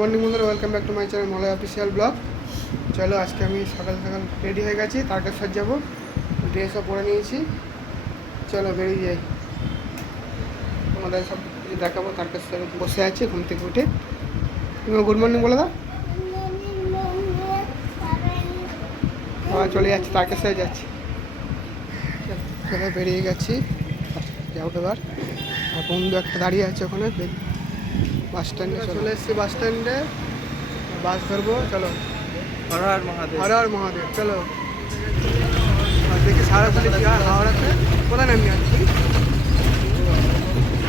Morning বন্ধুরা welcome back to my channel Malay official blog চলো, আজকে আমি সকাল সকাল রেডি হয়ে গেছি তারকেশ্বর যাব ড্রেসও পরে নিয়েছি। চলো, বেরিয়ে যাই। তোমাদের সব দেখাবো তারকেশ্বরে বসে আছি ঘুম থেকে উঠে। তুমি গুড মর্নিং বলে দাও। আবার চলে যাচ্ছি তারকেশ্বরে যাচ্ছি চলো, বেরিয়ে গেছি। যাব এবার। আর বন্ধু একটা দাঁড়িয়ে আছে ওখানে। বাস স্ট্যান্ডে চলে। এসেছি বাস স্ট্যান্ডে। বাস ধরবো চলো। হর হর মহাদেব। হর হর মহাদেব চলো। আর দেখি সারা খুলে কি হয় হাওড়াতে। কোথায় নামবি আজকে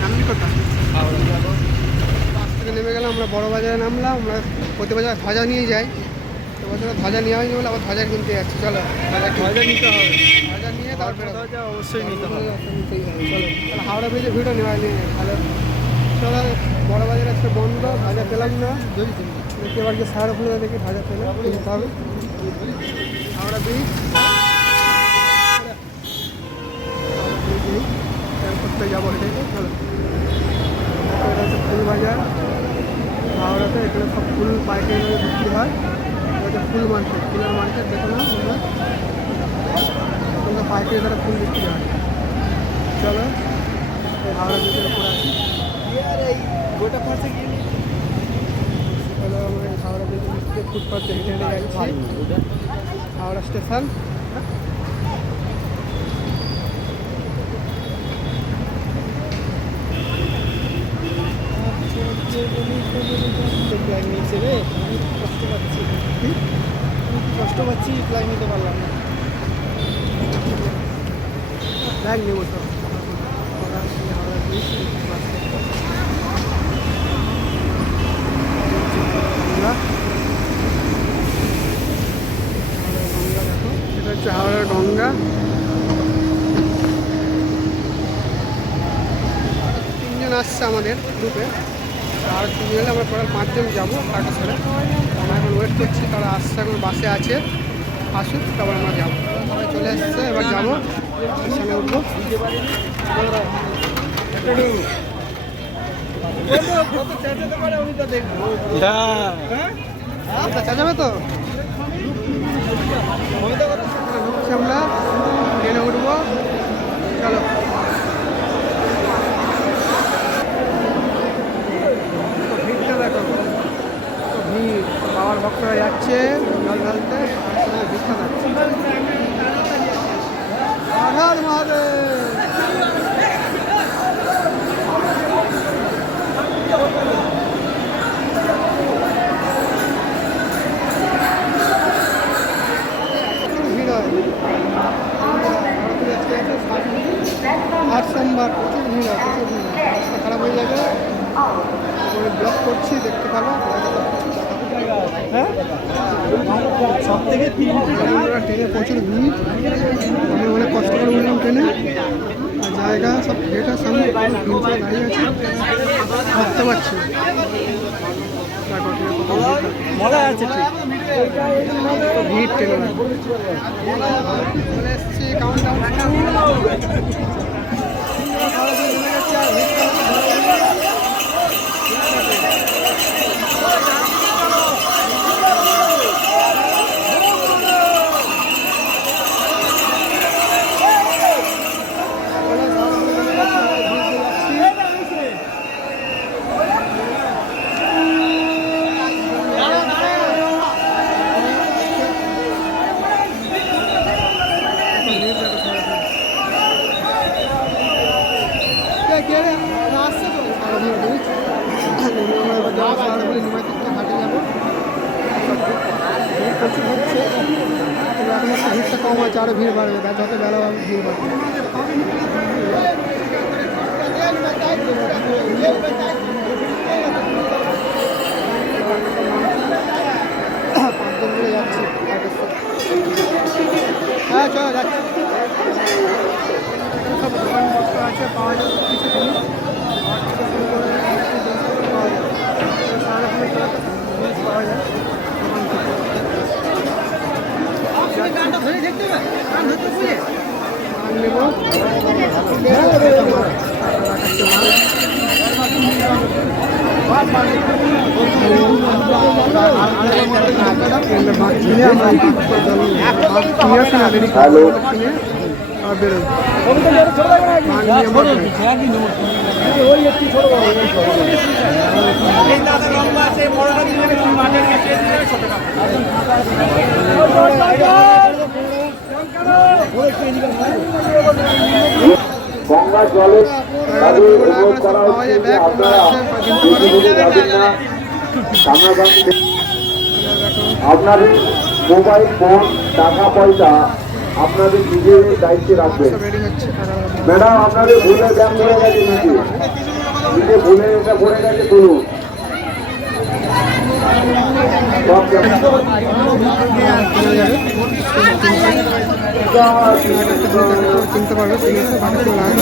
নামবি কোথায়? বাস থেকে নেমে গেলাম আমরা বড় বাজারে নামলাম আমরা প্রতি বাজার ধ্বজা নিয়ে যাই। তো বছর ধ্বজা নেওয়া হয়নি বলে আবার ধ্বজা কিনতে যাচ্ছি। চলো ধ্বজা নিতে হবে। ধ্বজা নিয়ে তারপরে ধ্বজা অবশ্যই নিতে হবে। চলো তাহলে হাওড়া ব্রিজে ভিডিও নেওয়া নিয়ে ভালো। চলো বড় বাজার আজকে বন্ধ, ভাজা পেলাম না। দেখি এবার কি সারা ফুলে দেখি, ভাজা পেলাম, কিনতে হবে। হাওড়া ব্রিজ করতে যাব হেঁটে চলো এটা হচ্ছে ফুল বাজার। হাওড়াতে এখানে সব ফুল, পাইকারি বিক্রি হয়। এটা ফুল মার্কেট ফুলের মার্কেট দেখো না পাইকারি দ্বারা ফুল বিক্রি হয়। চলো হাওড়া ব্রিজের উপর আছি গোটা পাশে গিয়ে হাওড়া ব্রিজের নিচে ফুটপাথে হেঁটে হেঁটে যাচ্ছি। হাওড়া স্টেশন। নিয়েছে রে। আমি কষ্ট পাচ্ছি? কষ্ট পাচ্ছি? নিতে পারলাম না। ব্যাগ হাওড়া ব্রিজ এটা হচ্ছে হাওড়ার গঙ্গা। তিনজন আসছে আমাদের গ্রুপে। আর তিনজন হলে আমরা টোটাল পাঁচজন যাব টাটা সাথে আমরা এখন ওয়েট করছি তারা আসছে, এখন বাসে আছে। আসুক, তারপর আমরা যাব। সবাই চলে আসছে, এবার যাব। উঠবো কত চেঁচাতে পারে আমি তো দেখব হ্যাঁ আচ্ছা চাচাবে তো আমি তো? আমরা ট্রেনে উঠবো চলো ভিড়টা দেখো কত ভিড় বাবার ভক্তরা যাচ্ছে জল ঢালতে আর সবাই ভিক্ষা যাচ্ছে আঘাত মহাদেব প্রচুর ভিড় হয় আট সোমবার হয় রাস্তা খারাপ হয়ে যাবে ব্লক করছি দেখতে হ্যাঁ সব থেকে ট্রেনে প্রচুর ভিড় আমি অনেক কষ্ট করে উঠলাম ট্রেনে জায়গা সব গেটের সামনে পুরো দাঁড়িয়ে আছে ভাবতে পারছি ভিড় ট্রেনে চলে এসছি কাউন্ট আসছে তো আমরা এবার যাব সারাগুলি নিমাতিকটা হাটে যাব ভিড় প্রচুর হচ্ছে তবে এখন একটু ভিড়টা কম আছে আরও ভিড় বাড়বে যত বেলা হবে, ভিড় বাড়বে। হ্যাঁ আছে, পাওয়া যাবে কিছু জিনিস। পাওয়া যায় সারা পাওয়া যায় দোকান থেকে মাল নেব মাল কিনলে মাছ কিনে আমরা মাছ কিনে আসি না রেডি হ্যালো। কিনে আর বেরোই মাছ নিয়ে আমরা বেরোই। গঙ্গা জলে তাদের করা আপনারা যাবেন আপনাদের মোবাইল ফোন, টাকা পয়সা আপনাদের নিজের দায়িত্বে রাখবেন ম্যাডাম, আপনাদের ভুলে ব্যাগ পড়ে গেছে নিচে নিচে ভুলে এটা পড়ে গেছে তুলুন কিনতে পারবে ঠিক আছে বাকি তো লাগে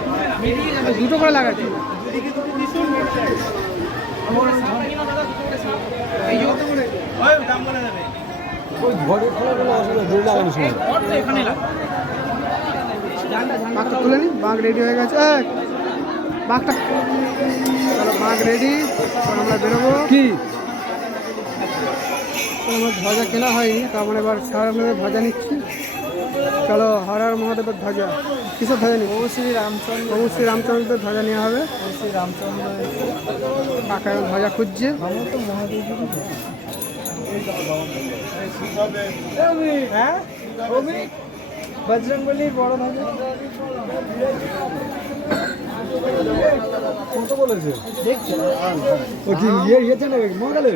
দুটো করে লাগাচ্ছি। বাঘটা তুলে নি বাঘ রেডি হয়ে গেছে। বাঘটা। চলো বাঘ রেডি আমরা বেরোবো। কি? আমার ধ্বজা কেনা হয়নি তারপরে এবার স্যার আপনাদের ধ্বজা নিচ্ছি। চলো হর হর মহাদেবের ধ্বজা। কিসের ধ্বজা নিচ্ছি ও শ্রী রামচন্দ্র। প্রভু শ্রী রামচন্দ্রের ধ্বজা নেওয়া হবে। ও শ্রী রামচন্দ্র। কাকা ধ্বজা খুঁজছে। আমার তো মহাদেব হ্যাঁ? কবি বড় ভাবে কত বলেছে? দেখছে। ও কি ইয়ে ইয়েছে না মঙ্গলের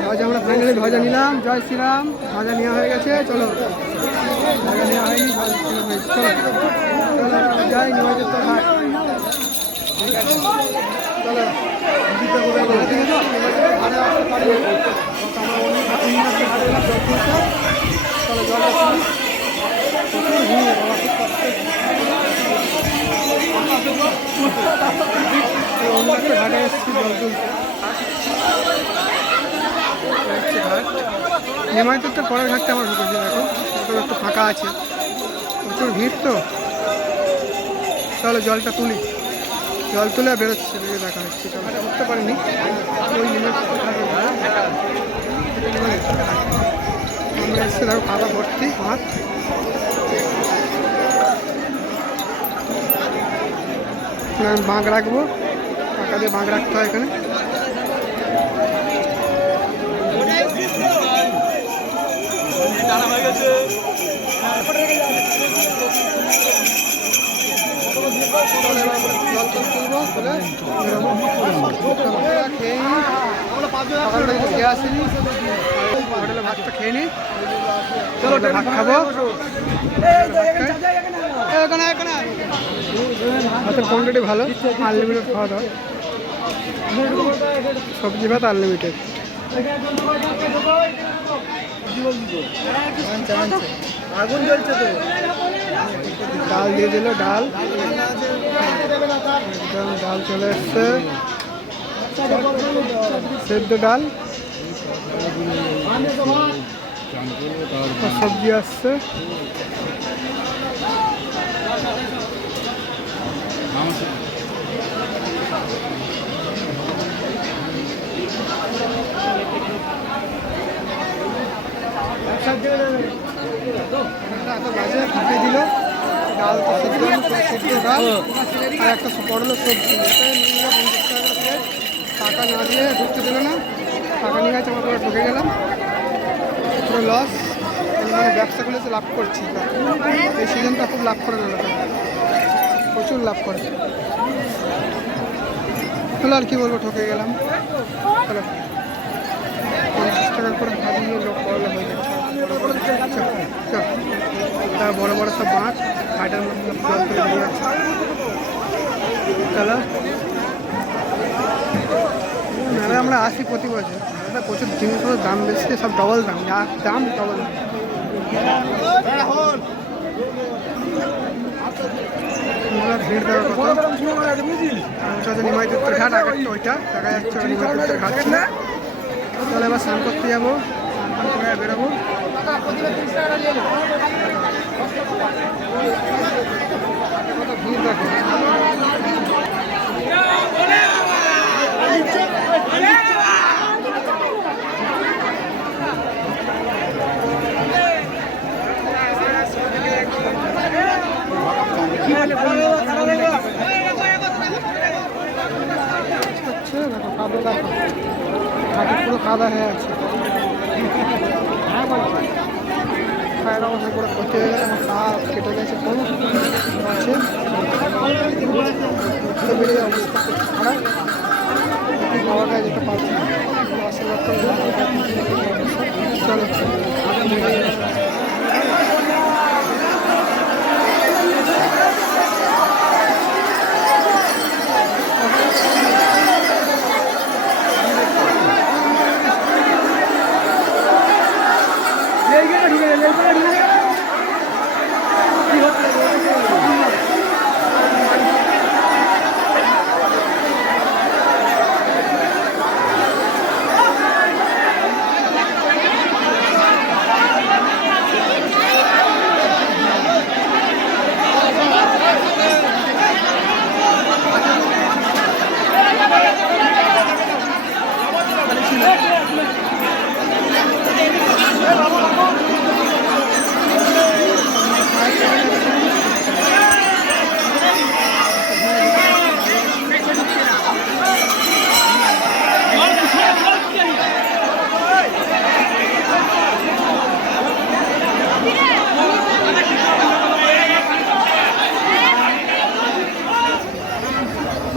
আমরা আমরা ফাইনালি ধ্বজা নিলাম জয় শ্রীরাম ধ্বজা নেওয়া হয়ে গেছে চলো ধ্বজা নেওয়া হয়নি চলো চলো যাই নিমাজের তো চলো ঘাট তো পরের ঘাটটা আমার ঢুকেছে, দেখো। একটু ফাঁকা আছে। প্রচুর ভিড় তো। চলো জলটা তুলি। জল তুলে বেরোচ্ছে, বেরিয়ে দেখা হচ্ছে। জলটা উঠতে পারিনি। আমরা এসে দেখো খাওয়া ভর্তি মাছ আমি বাঁক রাখব টাকা দিয়ে বাঁক রাখতে হয় এখানে। খেয়ে আসিনি হোটেলে ভাতটা খেয়ে নিই চলো ভাত খাব। ভাতের কোয়ান্টিটি ভালো? আনলিমিটেড খাওয়া দাওয়া? সবজি ভাত আনলিমিটেড আগুন জ্বলছে তো। ডাল দিয়ে দিল ডাল। ডাল চলে এসছে। সেদ্ধ ডাল। সবজি আসছে। ফাটিয়ে দিল ডাল তো সেদ্ধ সেদ্ধ ডাল আর একটা পটলের সবজি টাকা না দিয়ে ঢুকতে দিল না টাকা নিয়ে গেছে আমার ঢুকে গেলাম পুরো লস মানে ব্যবসা খুলেছে লাভ করছি এই সিজনটা খুব লাভ করে লোকেরা। প্রচুর লাভ করে। তাহলে আর কি বলব, ঠকে গেলাম। চলো পঞ্চাশ টাকা করে ভাত লোক বড় হয়ে যাচ্ছে বড় বড়। বড় সব মাছ হাটের মধ্যে জল করে বেরিয়ে যাচ্ছে চলো। মেলায় আমরা আসি প্রতি বছর। মেলায় প্রচুর জিনিসগুলোর দাম বেশি, সব ডবল দাম। যা দাম ডবল দাম। ভিড় দেওয়ার কথা ওটা ওইটা দেখা যাচ্ছে ঘাট ছিল তাহলে এবার স্নান করতে যাব বেরোবো ভিড় দেখো হচ্ছে দেখো কাদা দেখো ঘাটে পুরো কাদা হয়ে আছে হয়ে গেছে পা কেটে গেছে কোন আছে অবস্থা খারাপ বাবা গায়ে যেতে পারছি না। চলো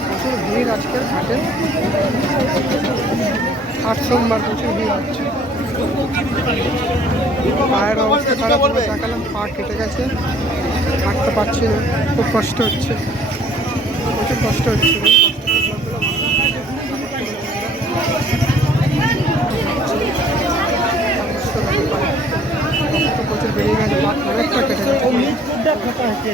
প্রচুর ভিড় আজকের ঘাটে আট সোমবার প্রচুর ভিড় হচ্ছে পায়ের অবস্থা খারাপ করে দেখালাম পা কেটে গেছে। হাঁটতে পারছি না। খুব কষ্ট হচ্ছে। প্রচুর কষ্ট হচ্ছে। প্রচুর বেরিয়ে গেছে। অনেকটা কেটে গেছে।